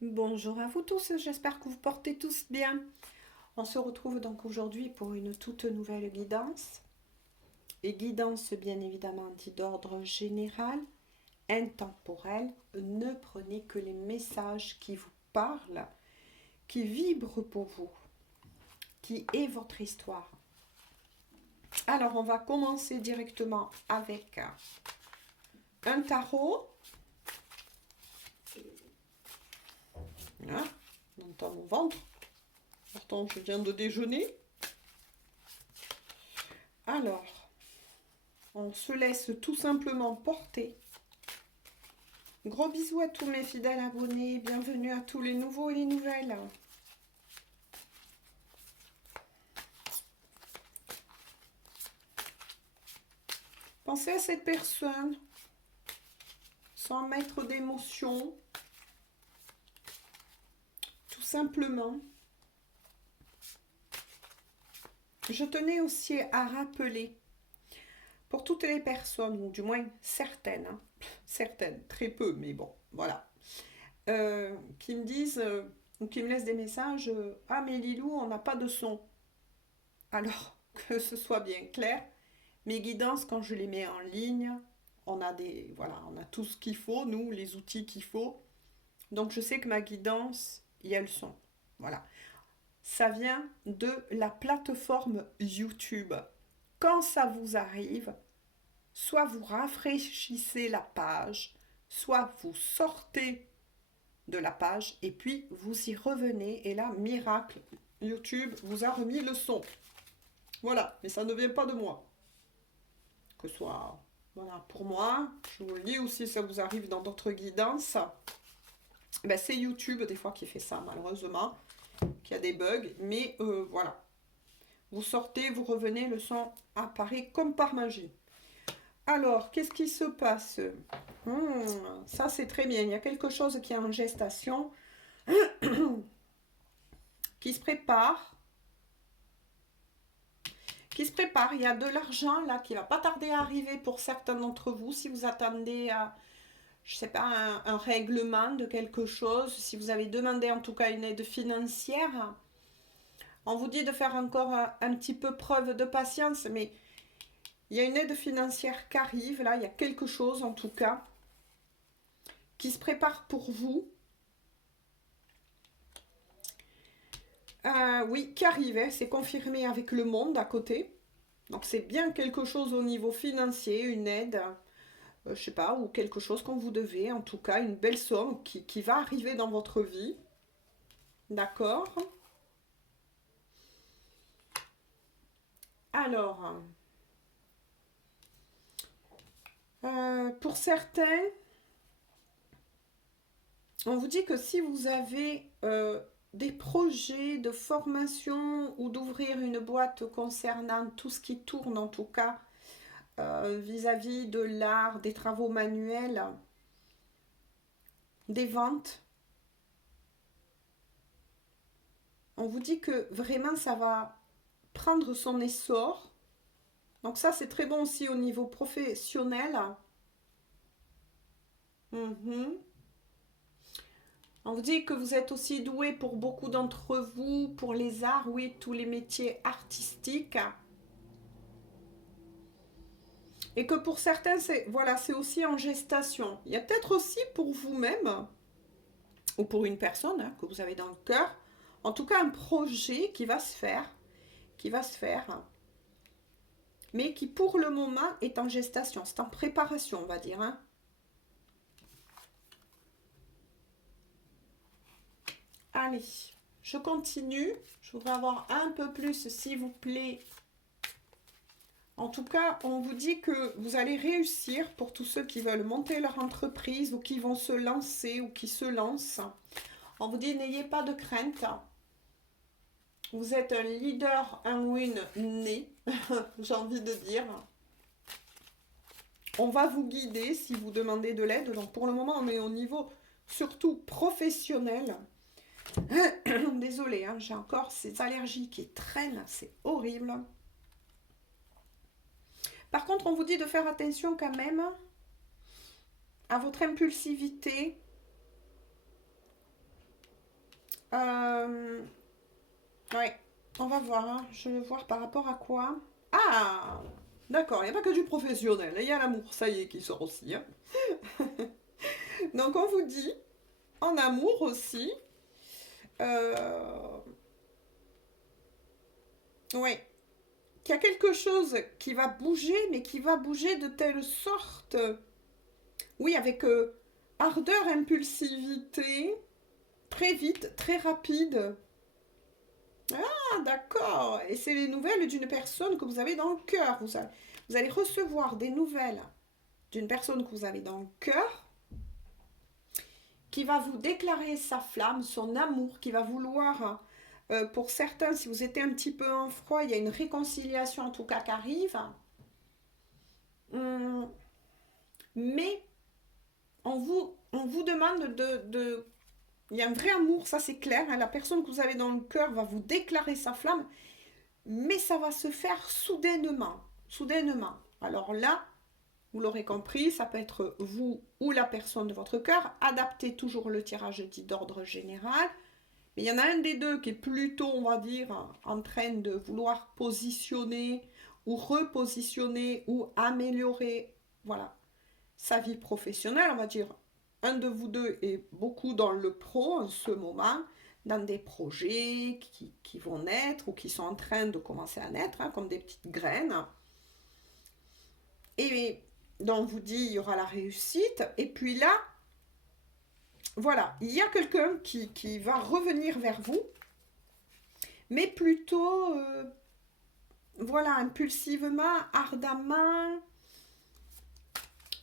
Bonjour à vous tous, j'espère que vous portez tous bien. On se retrouve donc aujourd'hui pour une toute nouvelle guidance. Et guidance bien évidemment dit d'ordre général, intemporel. Ne prenez que les messages qui vous parlent, qui vibrent pour vous, qui est votre histoire. Alors on va commencer directement avec un tarot. Hein, on entend mon ventre. Pourtant je viens de déjeuner. Alors, on se laisse tout simplement porter. Gros bisous à tous mes fidèles abonnés. Bienvenue à tous les nouveaux et les nouvelles. Pensez à cette personne sans mettre d'émotion. Tout simplement. Je tenais aussi à rappeler pour toutes les personnes, ou du moins certaines, certaines, très peu, mais bon, voilà, qui me disent ou qui me laissent des messages, ah mais Lilou, on n'a pas de son. Alors, que ce soit bien clair, mes guidances, quand je les mets en ligne, voilà, on a tout ce qu'il faut, nous, les outils qu'il faut. Donc je sais que ma guidance, il y a le son. Voilà. Ça vient de la plateforme YouTube. Quand ça vous arrive, soit vous rafraîchissez la page, soit vous sortez de la page et puis vous y revenez. Et là, miracle, YouTube vous a remis le son. Voilà, mais ça ne vient pas de moi. Que ce soit voilà, pour moi, je vous le dis, ou si ça vous arrive dans d'autres guidances, ben c'est YouTube des fois qui fait ça malheureusement, qui a des bugs, mais voilà. Vous sortez, vous revenez, le son apparaît comme par magie. Alors, qu'est-ce qui se passe? Ça c'est très bien, il y a quelque chose qui est en gestation, qui se prépare, il y a de l'argent là qui va pas tarder à arriver pour certains d'entre vous, si vous attendez à je sais pas, un règlement de quelque chose, si vous avez demandé en tout cas une aide financière, on vous dit de faire encore un petit peu preuve de patience, mais il y a une aide financière qui arrive, là, il y a quelque chose en tout cas, qui se prépare pour vous. Oui, qui arrive, hein, c'est confirmé avec le monde à côté. Donc c'est bien quelque chose au niveau financier, une aide, je sais pas, ou quelque chose qu'on vous devait, en tout cas, une belle somme qui va arriver dans votre vie. D'accord. Alors, pour certains, on vous dit que si vous avez des projets de formation ou d'ouvrir une boîte concernant tout ce qui tourne en tout cas vis-à-vis de l'art, des travaux manuels, des ventes, on vous dit que vraiment ça va prendre son essor. Donc ça c'est très bon aussi au niveau professionnel. Mhm. On vous dit que vous êtes aussi doué pour beaucoup d'entre vous, pour les arts, oui, tous les métiers artistiques. Et que pour certains, c'est voilà, c'est aussi en gestation. Il y a peut-être aussi pour vous-même, ou pour une personne que vous avez dans le cœur, en tout cas un projet qui va se faire, mais qui pour le moment est en gestation, c'est en préparation, on va dire. Hein. Allez, je continue. Je voudrais avoir un peu plus, s'il vous plaît. En tout cas, on vous dit que vous allez réussir pour tous ceux qui veulent monter leur entreprise ou qui vont se lancer ou qui se lancent. On vous dit n'ayez pas de crainte. Vous êtes un leader, un win né, j'ai envie de dire. On va vous guider si vous demandez de l'aide. Donc pour le moment, on est au niveau surtout professionnel. Désolée, hein, j'ai encore ces allergies qui traînent, c'est horrible. Par contre, on vous dit de faire attention quand même à votre impulsivité. Ouais, on va voir, hein. Je veux voir par rapport à quoi. Ah, d'accord, il n'y a pas que du professionnel, il y a l'amour, ça y est, qui sort aussi, hein. Donc on vous dit, en amour aussi, euh, ouais, qu'il y a quelque chose qui va bouger, mais qui va bouger de telle sorte, oui, avec ardeur, impulsivité, très vite, très rapide. Ah, d'accord. Et c'est les nouvelles d'une personne que vous avez dans le cœur. Vous allez recevoir des nouvelles d'une personne que vous avez dans le cœur, qui va vous déclarer sa flamme, son amour, qui va vouloir, pour certains, si vous étiez un petit peu en froid, il y a une réconciliation en tout cas qui arrive. Hum, mais on vous demande il y a un vrai amour, ça c'est clair, hein. La personne que vous avez dans le cœur va vous déclarer sa flamme, mais ça va se faire soudainement. Soudainement. Alors là, vous l'aurez compris, ça peut être vous ou la personne de votre cœur. Adaptez toujours le tirage dit d'ordre général. Mais il y en a un des deux qui est plutôt, on va dire, en train de vouloir positionner ou repositionner ou améliorer, voilà, sa vie professionnelle. On va dire, un de vous deux est beaucoup dans le pro en ce moment, dans des projets qui vont naître ou qui sont en train de commencer à naître, hein, comme des petites graines. Et donc, on vous dit, il y aura la réussite. Et puis là, voilà, il y a quelqu'un qui va revenir vers vous, mais plutôt, voilà, impulsivement, ardemment,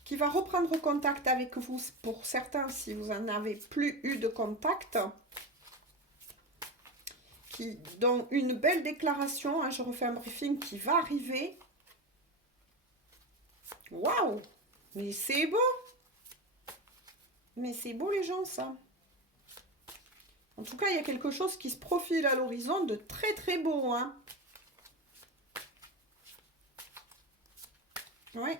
qui va reprendre contact avec vous, pour certains, si vous n'en avez plus eu de contact, dont une belle déclaration, hein, je refais un briefing, qui va arriver. Waouh! Mais c'est beau! Mais c'est beau les gens, ça. En tout cas, il y a quelque chose qui se profile à l'horizon de très très beau, hein. Ouais.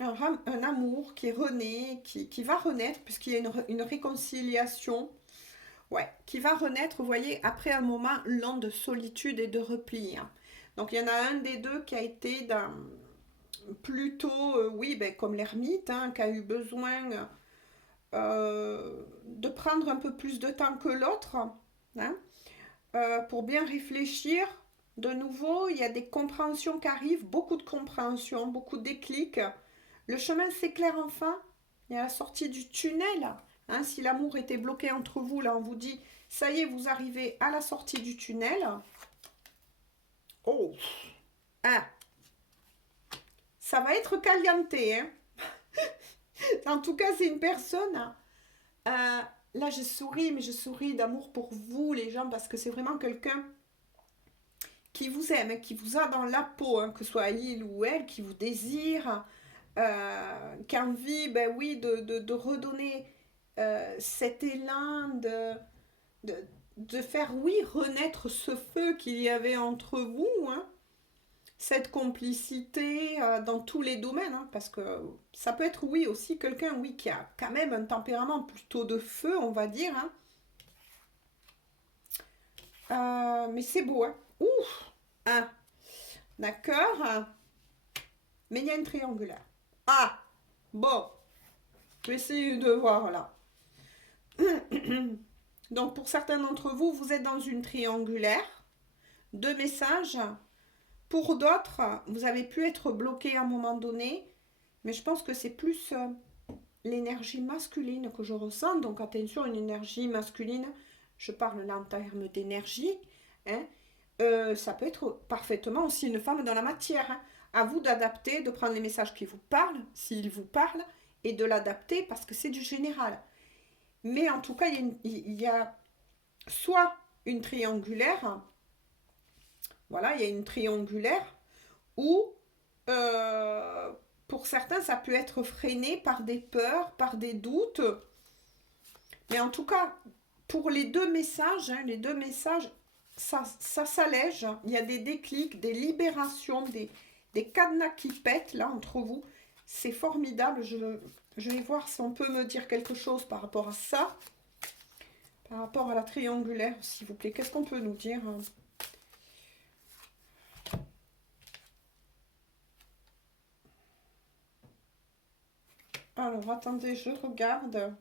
Un amour qui est rené, qui va renaître, puisqu'il y a une réconciliation, ouais, qui va renaître, vous voyez, après un moment lent de solitude et de repli, hein. Donc il y en a un des deux qui a été dans, plutôt, oui, ben, comme l'ermite, hein, qui a eu besoin de prendre un peu plus de temps que l'autre, hein, pour bien réfléchir. De nouveau, il y a des compréhensions qui arrivent, beaucoup de compréhensions, beaucoup de déclics. Le chemin s'éclaire enfin. Il y a la sortie du tunnel. Hein, si l'amour était bloqué entre vous, là, on vous dit, ça y est, vous arrivez à la sortie du tunnel. Oh, hein, ça va être caliente, hein. En tout cas, c'est une personne. euh, Là, je souris, mais je souris d'amour pour vous, les gens, parce que c'est vraiment quelqu'un qui vous aime, qui vous a dans la peau, hein, que ce soit il ou elle, qui vous désire, qui a envie, ben oui, de redonner cet élan, de, de faire, oui, renaître ce feu qu'il y avait entre vous, hein, cette complicité dans tous les domaines, hein, parce que ça peut être, oui, aussi quelqu'un, oui, qui a quand même un tempérament plutôt de feu, on va dire, hein. Mais c'est beau, hein. Ouf, hein, d'accord. Mais il y a une triangulaire. Ah, bon, je vais essayer de voir là. Donc pour certains d'entre vous, vous êtes dans une triangulaire. Deux messages. Pour d'autres, vous avez pu être bloqué à un moment donné. Mais je pense que c'est plus l'énergie masculine que je ressens. Donc attention, une énergie masculine, je parle là en termes d'énergie. Hein. Ça peut être parfaitement aussi une femme dans la matière. Hein. À vous d'adapter, de prendre les messages qui vous parlent, s'ils vous parlent, et de l'adapter parce que c'est du général. Mais en tout cas, il y a soit une triangulaire, voilà, il y a une triangulaire, ou pour certains, ça peut être freiné par des peurs, par des doutes. Mais en tout cas, pour les deux messages, ça s'allège. Il y a des déclics, des libérations, des cadenas qui pètent là entre vous. C'est formidable. Je vais voir si on peut me dire quelque chose par rapport à ça. par rapport à la triangulaire, s'il vous plaît. Qu'est-ce qu'on peut nous dire, hein? Alors, attendez, je regarde.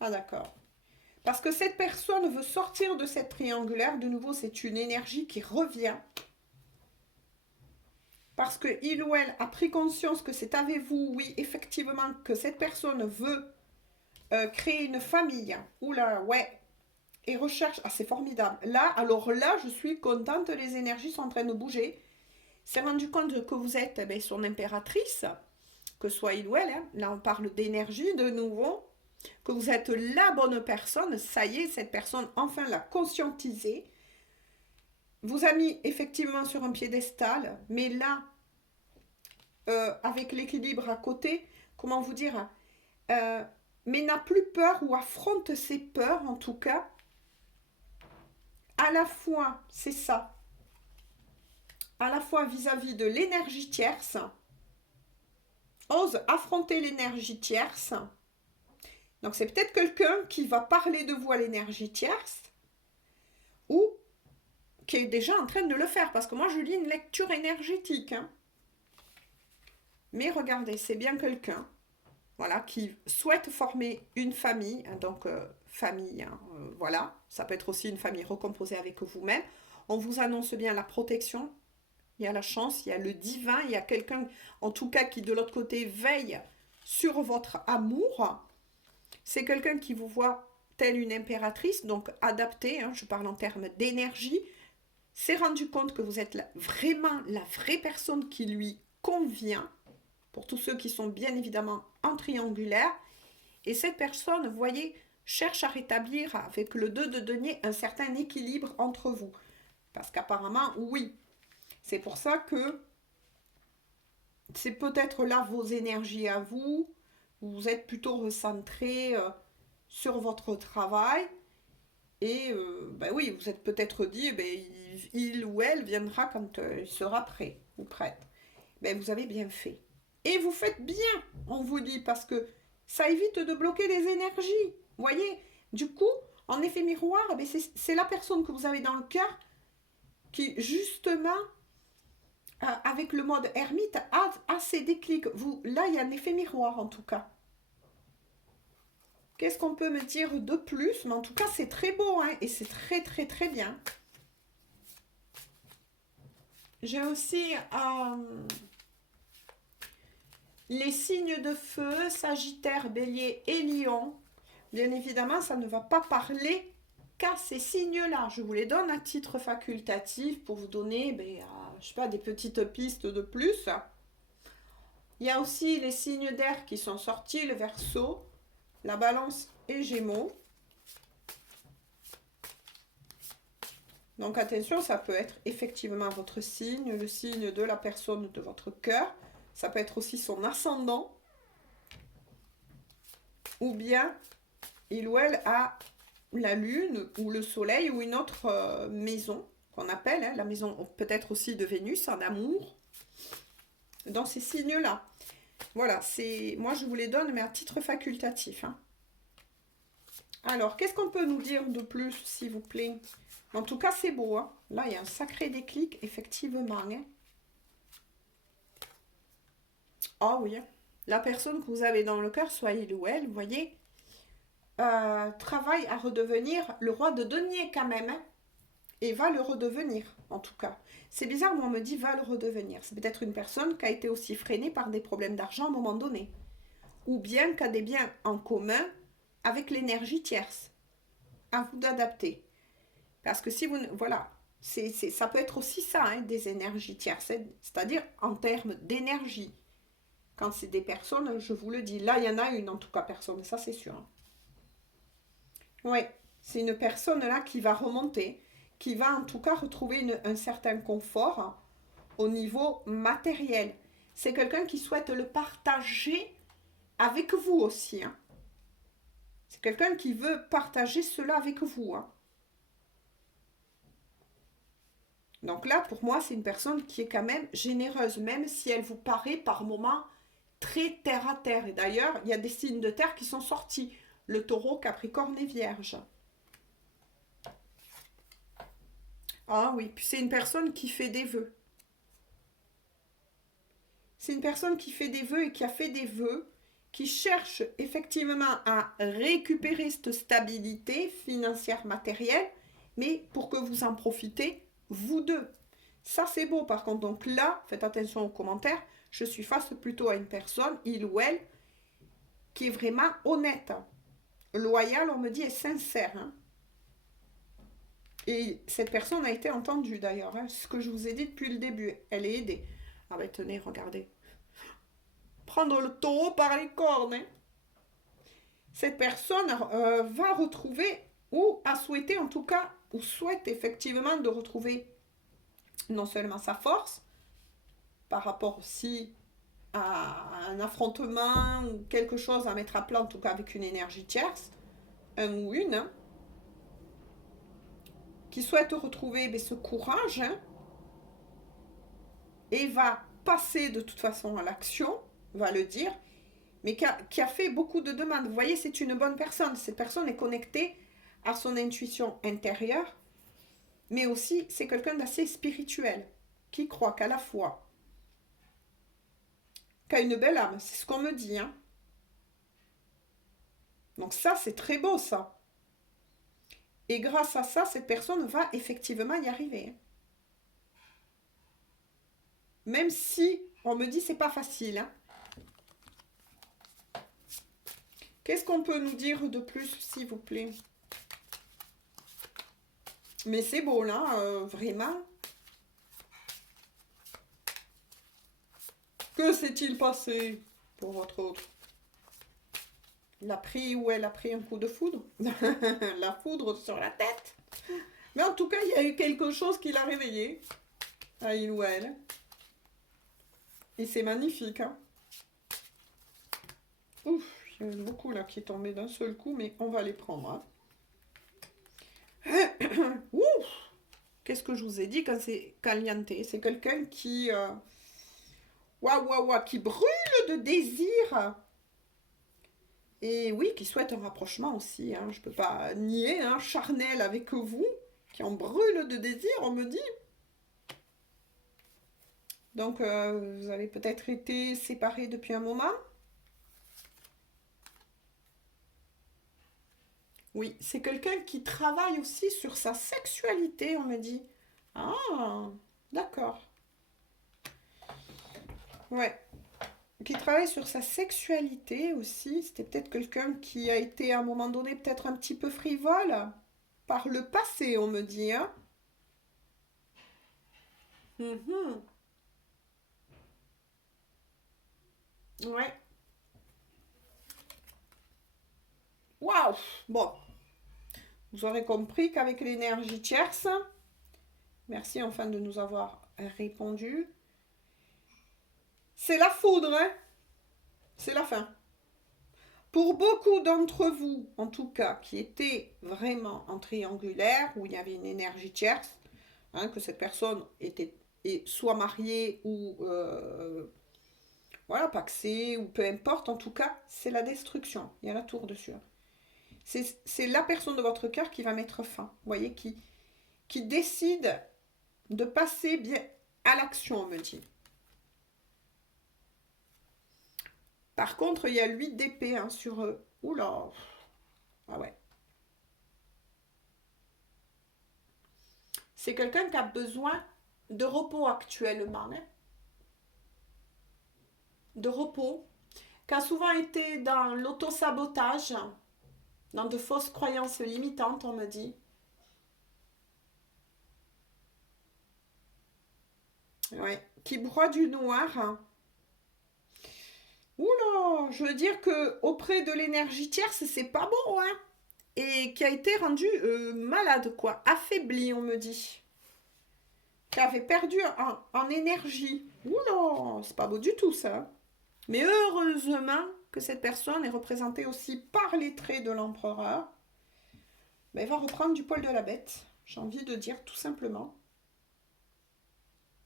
Ah, d'accord. Parce que cette personne veut sortir de cette triangulaire. De nouveau, c'est une énergie qui revient. Parce que il ou elle a pris conscience que c'est avec vous, oui, effectivement, que cette personne veut créer une famille. Oula, ouais. Et recherche. Ah, c'est formidable. Là, alors là, je suis contente. Les énergies sont en train de bouger. C'est rendu compte que vous êtes son impératrice, que soit il ou elle. Hein. Là, on parle d'énergie de nouveau. Que vous êtes la bonne personne. Ça y est, cette personne, enfin, l'a conscientisé. Vous a mis effectivement sur un piédestal. Mais là, avec l'équilibre à côté, comment vous dire, mais n'a plus peur ou affronte ses peurs en tout cas, à la fois, c'est ça, à la fois vis-à-vis de l'énergie tierce, ose affronter l'énergie tierce. Donc c'est peut-être quelqu'un qui va parler de vous à l'énergie tierce ou qui est déjà en train de le faire, parce que moi je lis une lecture énergétique. Hein. Mais regardez, c'est bien quelqu'un, voilà, qui souhaite former une famille, hein, donc famille, hein, voilà, ça peut être aussi une famille recomposée avec vous-même. On vous annonce bien la protection, il y a la chance, il y a le divin, il y a quelqu'un, en tout cas, qui de l'autre côté veille sur votre amour. C'est quelqu'un qui vous voit telle une impératrice, donc adapté, hein, je parle en termes d'énergie, s'est rendu compte que vous êtes vraiment la vraie personne qui lui convient, pour tous ceux qui sont bien évidemment en triangulaire. Et cette personne, vous voyez, cherche à rétablir avec le 2 de denier un certain équilibre entre vous. Parce qu'apparemment, oui. C'est pour ça que c'est peut-être là vos énergies à vous. Vous êtes plutôt recentré sur votre travail. Et ben oui, vous êtes peut-être dit, ben, il ou elle viendra quand il sera prêt ou prête. Ben, vous avez bien fait. Et vous faites bien, on vous dit, parce que ça évite de bloquer les énergies. Vous voyez, du coup, en effet miroir, c'est la personne que vous avez dans le cœur qui, justement, avec le mode ermite, a ces déclics. Là, il y a un effet miroir, en tout cas. Qu'est-ce qu'on peut me dire de plus? Mais en tout cas, c'est très beau, hein, et c'est très, très, très bien. J'ai aussi... les signes de feu, Sagittaire, Bélier et Lion, bien évidemment, ça ne va pas parler qu'à ces signes-là. Je vous les donne à titre facultatif pour vous donner, je sais pas, des petites pistes de plus. Il y a aussi les signes d'air qui sont sortis, le Verseau, la Balance et Gémeaux. Donc attention, ça peut être effectivement votre signe, le signe de la personne de votre cœur. Ça peut être aussi son ascendant. Ou bien, il ou elle a la lune ou le soleil ou une autre maison qu'on appelle, hein, la maison peut-être aussi de Vénus en amour. Dans ces signes-là. Voilà, moi je vous les donne, mais à titre facultatif. Hein. Alors, qu'est-ce qu'on peut nous dire de plus, s'il vous plaît? En tout cas, c'est beau. Hein. Là, il y a un sacré déclic, effectivement. Hein. Ah oui, la personne que vous avez dans le cœur, soit il ou elle, vous voyez, travaille à redevenir le roi de denier quand même, hein, et va le redevenir, en tout cas. C'est bizarre, mais on me dit va le redevenir. C'est peut-être une personne qui a été aussi freinée par des problèmes d'argent à un moment donné, ou bien qui a des biens en commun avec l'énergie tierce. À vous d'adapter. Parce que si vous... Voilà, ça peut être aussi ça, hein, des énergies tierces, c'est-à-dire en termes d'énergie. Quand c'est des personnes, je vous le dis. Là, il y en a une, en tout cas, personne. Ça, c'est sûr. Oui, c'est une personne là qui va remonter, qui va en tout cas retrouver un certain confort au niveau matériel. C'est quelqu'un qui souhaite le partager avec vous aussi. Hein. C'est quelqu'un qui veut partager cela avec vous. Hein. Donc là, pour moi, c'est une personne qui est quand même généreuse, même si elle vous paraît par moments très terre à terre. Et d'ailleurs, il y a des signes de terre qui sont sortis. Le taureau, Capricorne et Vierge. Ah oui, puis c'est une personne qui fait des vœux. C'est une personne qui fait des vœux et qui a fait des vœux, qui cherche effectivement à récupérer cette stabilité financière matérielle, mais pour que vous en profitez, vous deux. Ça, c'est beau par contre. Donc là, faites attention aux commentaires. Je suis face plutôt à une personne, il ou elle, qui est vraiment honnête. Loyale, on me dit, est sincère. Hein. Et cette personne a été entendue d'ailleurs. Hein. Ce que je vous ai dit depuis le début. Elle est aidée. Ah ben tenez, regardez. Prendre le taureau par les cornes. Hein. Cette personne va retrouver, ou a souhaité en tout cas, ou souhaite effectivement de retrouver non seulement sa force, par rapport aussi à un affrontement ou quelque chose à mettre à plat, en tout cas avec une énergie tierce, un ou une, hein, qui souhaite retrouver ce courage hein, et va passer de toute façon à l'action, va le dire, mais qui a fait beaucoup de demandes. Vous voyez, c'est une bonne personne. Cette personne est connectée à son intuition intérieure, mais aussi c'est quelqu'un d'assez spirituel, qui croit qu'à la fois, qu'a une belle âme, c'est ce qu'on me dit. Hein. Donc ça, c'est très beau ça. Et grâce à ça, cette personne va effectivement y arriver. Même si on me dit c'est pas facile. Hein. Qu'est-ce qu'on peut nous dire de plus, s'il vous plaît? Mais c'est beau là, vraiment. Que s'est-il passé pour votre autre? Il a pris ou elle a pris un coup de foudre? La foudre sur la tête. Mais en tout cas, il y a eu quelque chose qui l'a réveillé. À il ou elle. Et c'est magnifique. Hein. Ouf, il y en a beaucoup là qui est tombé d'un seul coup, mais on va les prendre. Hein. Ouf, qu'est-ce que je vous ai dit quand c'est caliente? C'est quelqu'un qui... Waouh, waouh, waouh, qui brûle de désir. Et oui, qui souhaite un rapprochement aussi. Hein. Je ne peux pas nier, hein, charnel avec vous, qui en brûle de désir, on me dit. Donc, vous avez peut-être été séparés depuis un moment. Oui, c'est quelqu'un qui travaille aussi sur sa sexualité, on me dit. Ah, d'accord. Ouais. Qui travaille sur sa sexualité aussi. C'était peut-être quelqu'un qui a été à un moment donné peut-être un petit peu frivole par le passé, on me dit. Hein. Mhm. Ouais. Waouh. Bon, vous aurez compris qu'avec l'énergie tierce, merci enfin de nous avoir répondu. C'est la foudre, hein. C'est la fin. Pour beaucoup d'entre vous, en tout cas, qui étaient vraiment en triangulaire, où il y avait une énergie tierce, hein, que cette personne était soit mariée ou voilà, paxée, ou peu importe, en tout cas, c'est la destruction. Il y a la tour dessus. C'est la personne de votre cœur qui va mettre fin, vous voyez, qui décide de passer bien à l'action, on me dit. Par contre, il y a l'huile d'épée hein, sur eux. Oula. Ah ouais. C'est quelqu'un qui a besoin de repos actuellement. Hein. De repos. Qui a souvent été dans l'autosabotage, dans de fausses croyances limitantes, on me dit. Ouais. Qui broie du noir. Oula, je veux dire que auprès de l'énergie tierce, c'est pas bon, hein. Et qui a été rendu malade, quoi. Affaibli, on me dit. Qui avait perdu en énergie. Oula, c'est pas beau du tout, ça. Mais heureusement que cette personne est représentée aussi par les traits de l'empereur. Ben, il va reprendre du poil de la bête, j'ai envie de dire, tout simplement.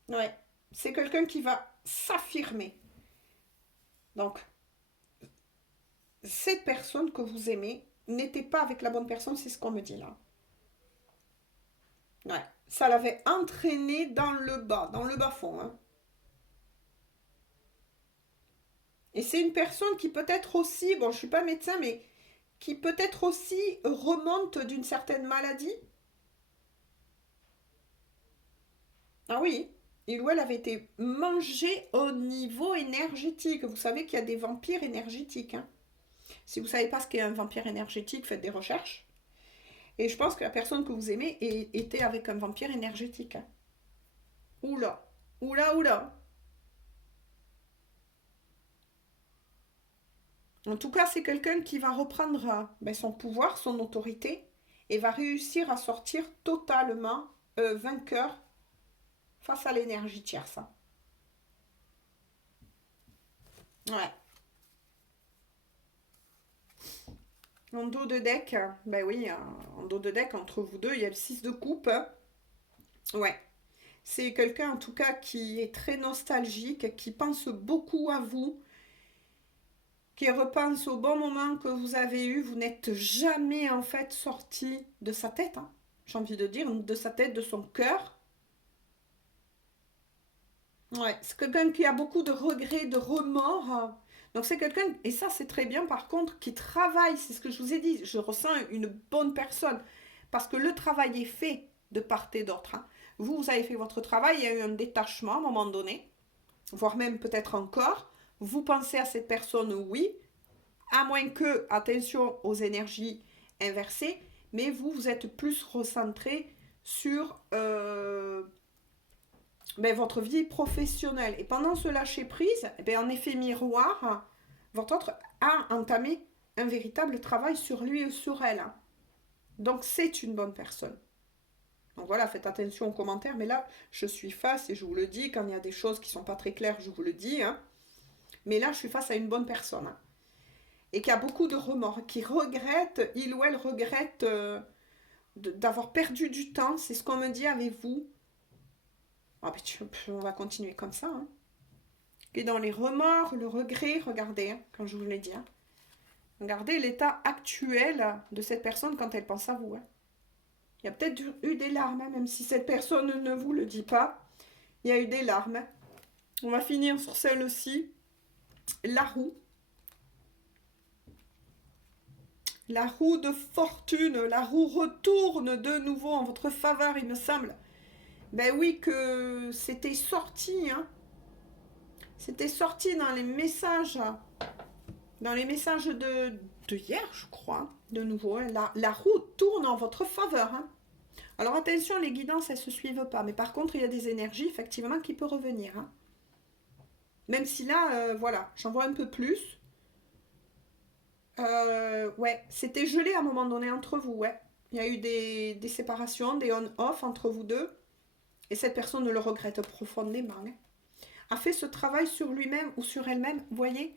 Ouais, c'est quelqu'un qui va s'affirmer. Donc, cette personne que vous aimez n'était pas avec la bonne personne, c'est ce qu'on me dit là. Ouais. Ça l'avait entraîné dans le bas fond, hein. Et c'est une personne qui peut-être aussi, bon, je suis pas médecin, mais qui peut-être aussi remonte d'une certaine maladie. Ah oui, il ou elle avait été mangé au niveau énergétique. Vous savez qu'il y a des vampires énergétiques, hein. Si vous ne savez pas ce qu'est un vampire énergétique, faites des recherches. Et je pense que la personne que vous aimez était avec un vampire énergétique, hein. Oula, oula, oula. En tout cas, c'est quelqu'un qui va reprendre ben, son pouvoir, son autorité, et va réussir à sortir totalement vainqueur face à l'énergie tierce, hein. Ouais. En dos de deck, ben oui, en dos de deck, entre vous deux, il y a le 6 de coupe, hein. Ouais. C'est quelqu'un en tout cas qui est très nostalgique, qui pense beaucoup à vous, qui repense au bon moment que vous avez eu. Vous n'êtes jamais en fait sorti de sa tête, hein. J'ai envie de dire, de sa tête, de son cœur. Ouais, c'est quelqu'un qui a beaucoup de regrets, de remords. Donc c'est quelqu'un, et ça c'est très bien par contre, qui travaille, c'est ce que je vous ai dit, je ressens une bonne personne, parce que le travail est fait de part et d'autre, hein. Vous avez fait votre travail, il y a eu un détachement à un moment donné, voire même peut-être encore. Vous pensez à cette personne, oui, à moins que, attention aux énergies inversées, mais vous, vous êtes plus recentré sur ben, votre vie professionnelle. Et pendant ce lâcher-prise, ben, en effet miroir, votre autre a entamé un véritable travail sur lui ou sur elle. Donc c'est une bonne personne. Donc voilà, faites attention aux commentaires, mais là, je suis face, et je vous le dis, quand il y a des choses qui ne sont pas très claires, je vous le dis, hein. Mais là, je suis face à une bonne personne, hein. Et qui a beaucoup de remords, qui regrette, il ou elle regrette d'avoir perdu du temps, c'est ce qu'on me dit avec vous. Ah, on va continuer comme ça, hein. Et dans les remords, le regret, regardez, hein, quand je vous l'ai dit, hein. Regardez l'état actuel de cette personne quand elle pense à vous, hein. Il y a peut-être eu des larmes, hein, même si cette personne ne vous le dit pas. Il y a eu des larmes, hein. On va finir sur celle-ci. La roue. La roue de fortune. La roue retourne de nouveau en votre faveur, il me semble. Ben oui, que c'était sorti, hein. C'était sorti dans les messages de hier, je crois, de nouveau, hein. La roue tourne en votre faveur, hein. Alors attention, les guidances, elles ne se suivent pas. Mais par contre, il y a des énergies, effectivement, qui peuvent revenir, hein. Même si là, voilà, j'en vois un peu plus. Ouais, c'était gelé à un moment donné entre vous, ouais. Il y a eu des séparations, des on-off entre vous deux. Et cette personne le regrette profondément, hein. A fait ce travail sur lui-même ou sur elle-même, vous voyez,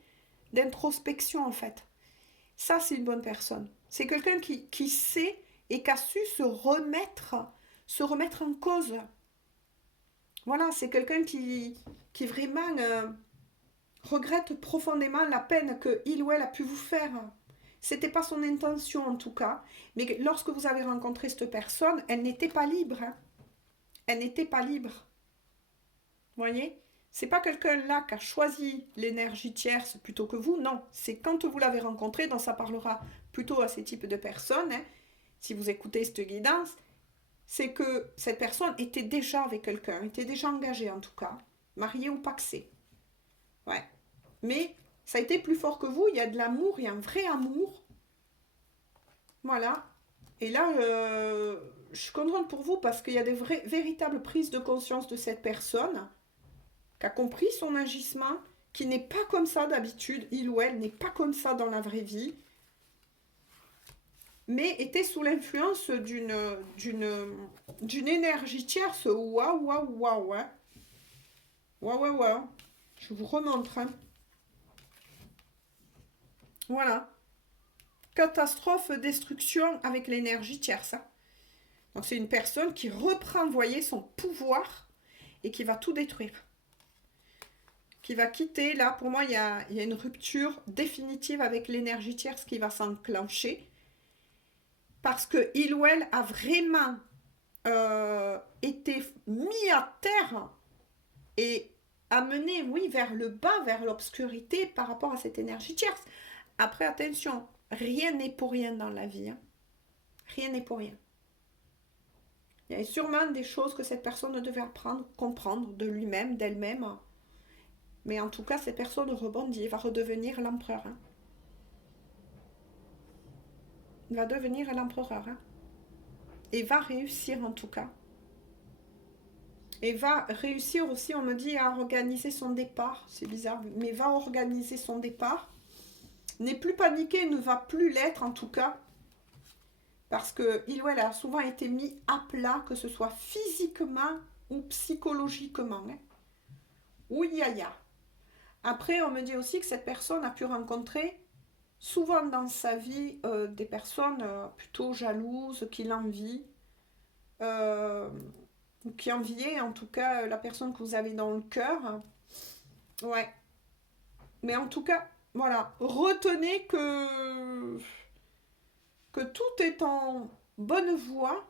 d'introspection en fait. Ça, c'est une bonne personne. C'est quelqu'un qui sait et qui a su se remettre en cause. Voilà, c'est quelqu'un qui vraiment regrette profondément la peine que il ou elle a pu vous faire. C'était pas son intention en tout cas, mais lorsque vous avez rencontré cette personne, elle n'était pas libre, hein. Elle n'était pas libre. Vous voyez? C'est pas quelqu'un là qui a choisi l'énergie tierce plutôt que vous, non. C'est quand vous l'avez rencontré, donc ça parlera plutôt à ces types de personnes, hein. Si vous écoutez cette guidance, c'est que cette personne était déjà avec quelqu'un, était déjà engagée en tout cas, mariée ou paxée. Ouais. Mais ça a été plus fort que vous, il y a de l'amour, il y a un vrai amour. Voilà. Et là, je suis contente pour vous parce qu'il y a des véritables prises de conscience de cette personne qui a compris son agissement, qui n'est pas comme ça d'habitude, il ou elle n'est pas comme ça dans la vraie vie, mais était sous l'influence d'une énergie tierce. Waouh, waouh, waouh, hein. Waouh, waouh, waouh. Je vous remontre, hein. Voilà. Catastrophe, destruction avec l'énergie tierce, hein. Donc c'est une personne qui reprend, vous voyez, son pouvoir et qui va tout détruire. Qui va quitter, là, pour moi, il y a une rupture définitive avec l'énergie tierce qui va s'enclencher. Parce que il ou elle a vraiment été mis à terre et amené, oui, vers le bas, vers l'obscurité par rapport à cette énergie tierce. Après, attention, rien n'est pour rien dans la vie. Hein. Rien n'est pour rien. Il y a sûrement des choses que cette personne devait apprendre, comprendre de lui-même, d'elle-même. Mais en tout cas, cette personne rebondit, va redevenir l'empereur. Hein. Il va devenir l'empereur. Hein. Et va réussir en tout cas. Et va réussir aussi, on me dit, à organiser son départ. C'est bizarre, mais va organiser son départ. N'est plus paniqué, ne va plus l'être en tout cas. Parce qu'il ou elle a souvent été mis à plat, que ce soit physiquement ou psychologiquement. Hein. Oui, ya. Après, on me dit aussi que cette personne a pu rencontrer souvent dans sa vie des personnes plutôt jalouses, qui l'envient, qui enviaient en tout cas la personne que vous avez dans le cœur. Ouais. Mais en tout cas, voilà, retenez que tout est en bonne voie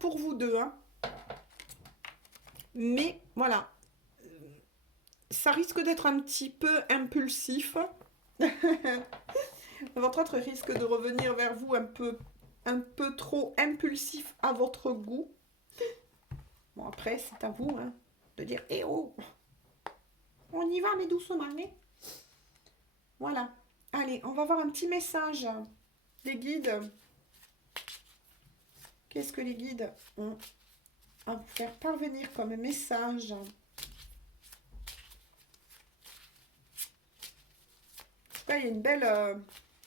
pour vous deux. Hein. Mais voilà, ça risque d'être un petit peu impulsif. Votre autre risque de revenir vers vous un peu trop impulsif à votre goût. Bon, après, c'est à vous hein, de dire, eh oh, on y va, mais doucement. Hein. Voilà. Allez, on va voir un petit message des guides. Qu'est-ce que les guides ont à vous faire parvenir comme message? En tout cas, il y a une belle,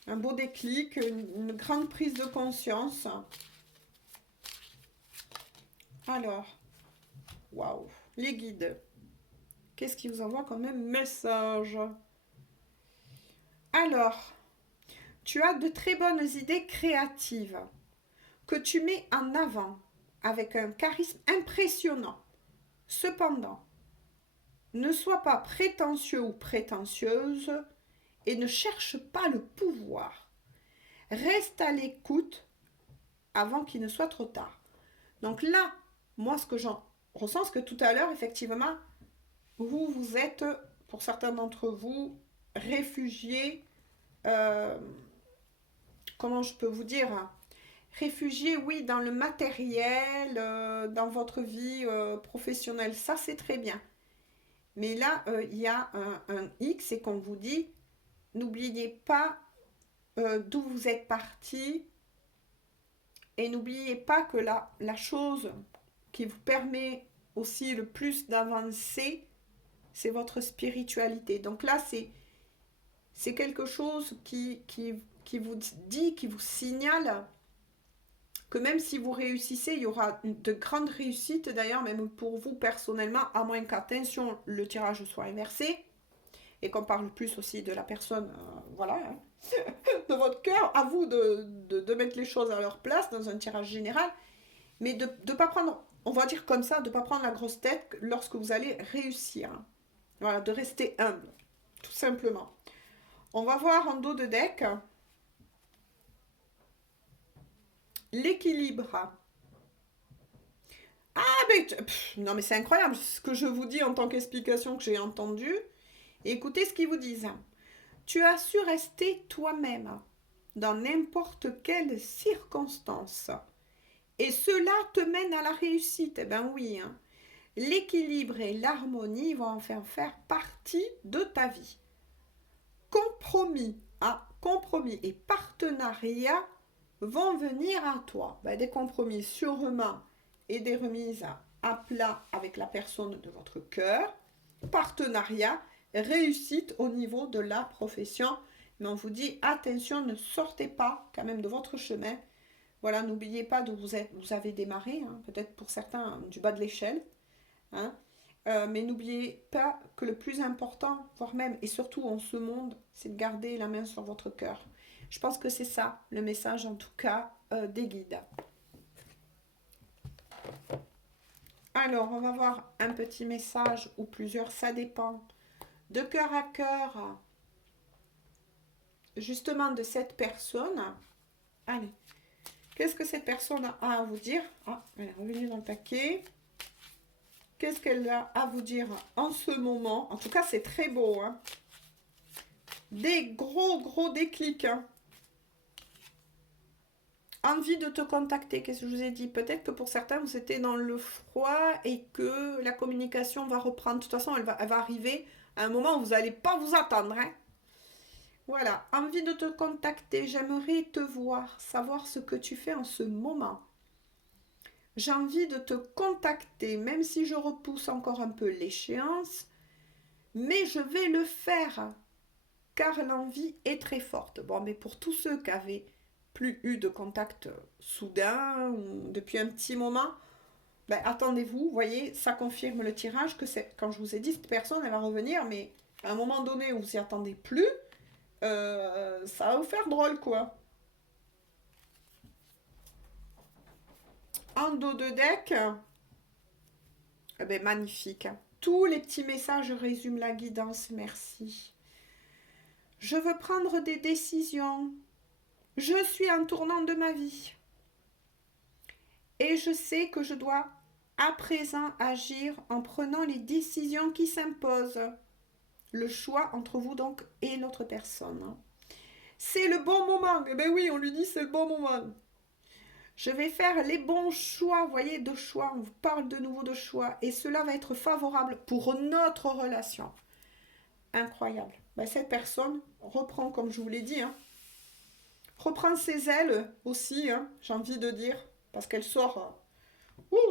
un beau déclic, une grande prise de conscience. Alors, waouh, les guides. Qu'est-ce qu'ils vous envoient comme message? Alors, tu as de très bonnes idées créatives que tu mets en avant avec un charisme impressionnant. Cependant, ne sois pas prétentieux ou prétentieuse et ne cherche pas le pouvoir. Reste à l'écoute avant qu'il ne soit trop tard. Donc là, moi, ce que j'en ressens, c'est que tout à l'heure, effectivement, vous êtes, pour certains d'entre vous, réfugiés, comment je peux vous dire, réfugiés, oui, dans le matériel, dans votre vie professionnelle, ça c'est très bien. Mais là, il y a un X et qu'on vous dit, n'oubliez pas d'où vous êtes parti et n'oubliez pas que la chose qui vous permet aussi le plus d'avancer, c'est votre spiritualité. Donc là, c'est quelque chose qui vous dit, qui vous signale que même si vous réussissez, il y aura de grandes réussites d'ailleurs, même pour vous personnellement, à moins qu'attention, le tirage soit inversé, et qu'on parle plus aussi de la personne, voilà, hein, de votre cœur, à vous de mettre les choses à leur place dans un tirage général, mais de ne pas prendre, on va dire comme ça, de ne pas prendre la grosse tête lorsque vous allez réussir. Voilà, de rester humble, tout simplement. On va voir en dos de deck l'équilibre. Ah, mais non, mais c'est incroyable ce que je vous dis en tant qu'explication que j'ai entendue. Écoutez ce qu'ils vous disent. Tu as su rester toi-même dans n'importe quelle circonstance. Et cela te mène à la réussite. Eh bien oui, hein. L'équilibre et l'harmonie vont enfin faire partie de ta vie. Compromis et partenariat vont venir à toi. Ben, des compromis sûrement et des remises à plat avec la personne de votre cœur. Partenariat, réussite au niveau de la profession. Mais on vous dit, attention, ne sortez pas quand même de votre chemin. Voilà, n'oubliez pas d'où vous avez démarré, hein, peut-être pour certains du bas de l'échelle. Hein. Mais n'oubliez pas que le plus important, voire même et surtout en ce monde, c'est de garder la main sur votre cœur. Je pense que c'est ça le message en tout cas des guides. Alors, on va voir un petit message ou plusieurs, ça dépend. De cœur à cœur, justement de cette personne. Allez, Qu'est-ce que cette personne a à vous dire? Ah, elle est revenue dans le paquet. Qu'est-ce qu'elle a à vous dire en ce moment? En tout cas, c'est très beau. Hein. Des gros déclics. Hein. Envie de te contacter, qu'est-ce que je vous ai dit? Peut-être que pour certains, vous étiez dans le froid et que la communication va reprendre. De toute façon, elle va arriver à un moment où vous n'allez pas vous attendre. Hein. Voilà, envie de te contacter. J'aimerais te voir, savoir ce que tu fais en ce moment. J'ai envie de te contacter, même si je repousse encore un peu l'échéance. Mais je vais le faire, car l'envie est très forte. Bon, mais pour tous ceux qui avaient plus eu de contact soudain ou depuis un petit moment, ben, attendez-vous, voyez, ça confirme le tirage que c'est quand je vous ai dit, cette personne, elle va revenir, mais à un moment donné où vous n'y attendez plus, ça va vous faire drôle, quoi. En dos de deck, eh ben, magnifique. Tous les petits messages résument la guidance, merci. Je veux prendre des décisions. Je suis un tournant de ma vie. Et je sais que je dois à présent agir en prenant les décisions qui s'imposent. Le choix entre vous donc et l'autre personne. C'est le bon moment. Eh bien oui, on lui dit c'est le bon moment. Je vais faire les bons choix, vous voyez, de choix. On vous parle de nouveau de choix. Et cela va être favorable pour notre relation. Incroyable. Ben, cette personne reprend, comme je vous l'ai dit, hein, reprend ses ailes aussi, hein, j'ai envie de dire, parce qu'elle sort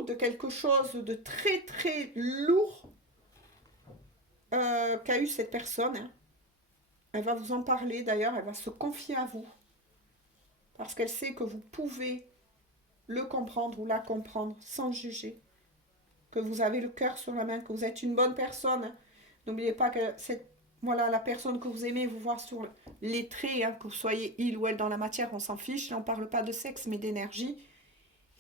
de quelque chose de très lourd qu'a eu cette personne. Hein. Elle va vous en parler d'ailleurs, elle va se confier à vous, parce qu'elle sait que vous pouvez le comprendre ou la comprendre sans juger, que vous avez le cœur sur la main, que vous êtes une bonne personne. Hein. N'oubliez pas que voilà, la personne que vous aimez vous voir sur les traits, hein, que vous soyez il ou elle dans la matière, on s'en fiche, là on ne parle pas de sexe mais d'énergie.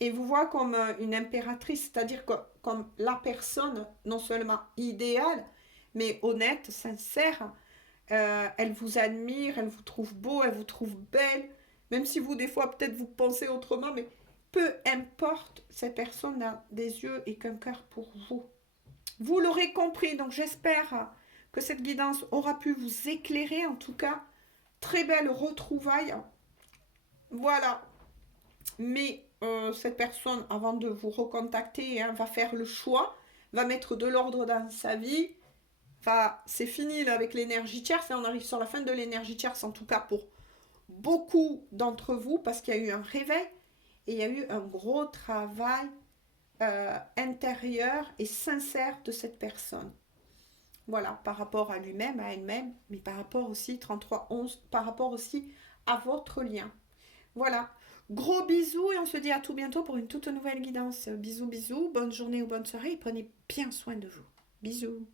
Et vous voit comme une impératrice, c'est-à-dire comme la personne non seulement idéale, mais honnête, sincère. Elle vous admire, elle vous trouve beau, elle vous trouve belle, même si vous, des fois, peut-être vous pensez autrement, mais peu importe, cette personne a des yeux et qu'un cœur pour vous. Vous l'aurez compris, donc j'espère que cette guidance aura pu vous éclairer, en tout cas, très belle retrouvaille. Voilà. Mais cette personne, avant de vous recontacter, hein, va faire le choix, va mettre de l'ordre dans sa vie. Enfin, c'est fini là, avec l'énergie tierce, et on arrive sur la fin de l'énergie tierce, en tout cas pour beaucoup d'entre vous, parce qu'il y a eu un réveil et il y a eu un gros travail intérieur et sincère de cette personne. Voilà, par rapport à lui-même, à elle-même, mais par rapport aussi, 3311, par rapport aussi à votre lien. Voilà. Gros bisous et on se dit à tout bientôt pour une toute nouvelle guidance. Bisous, bisous, bonne journée ou bonne soirée et prenez bien soin de vous. Bisous.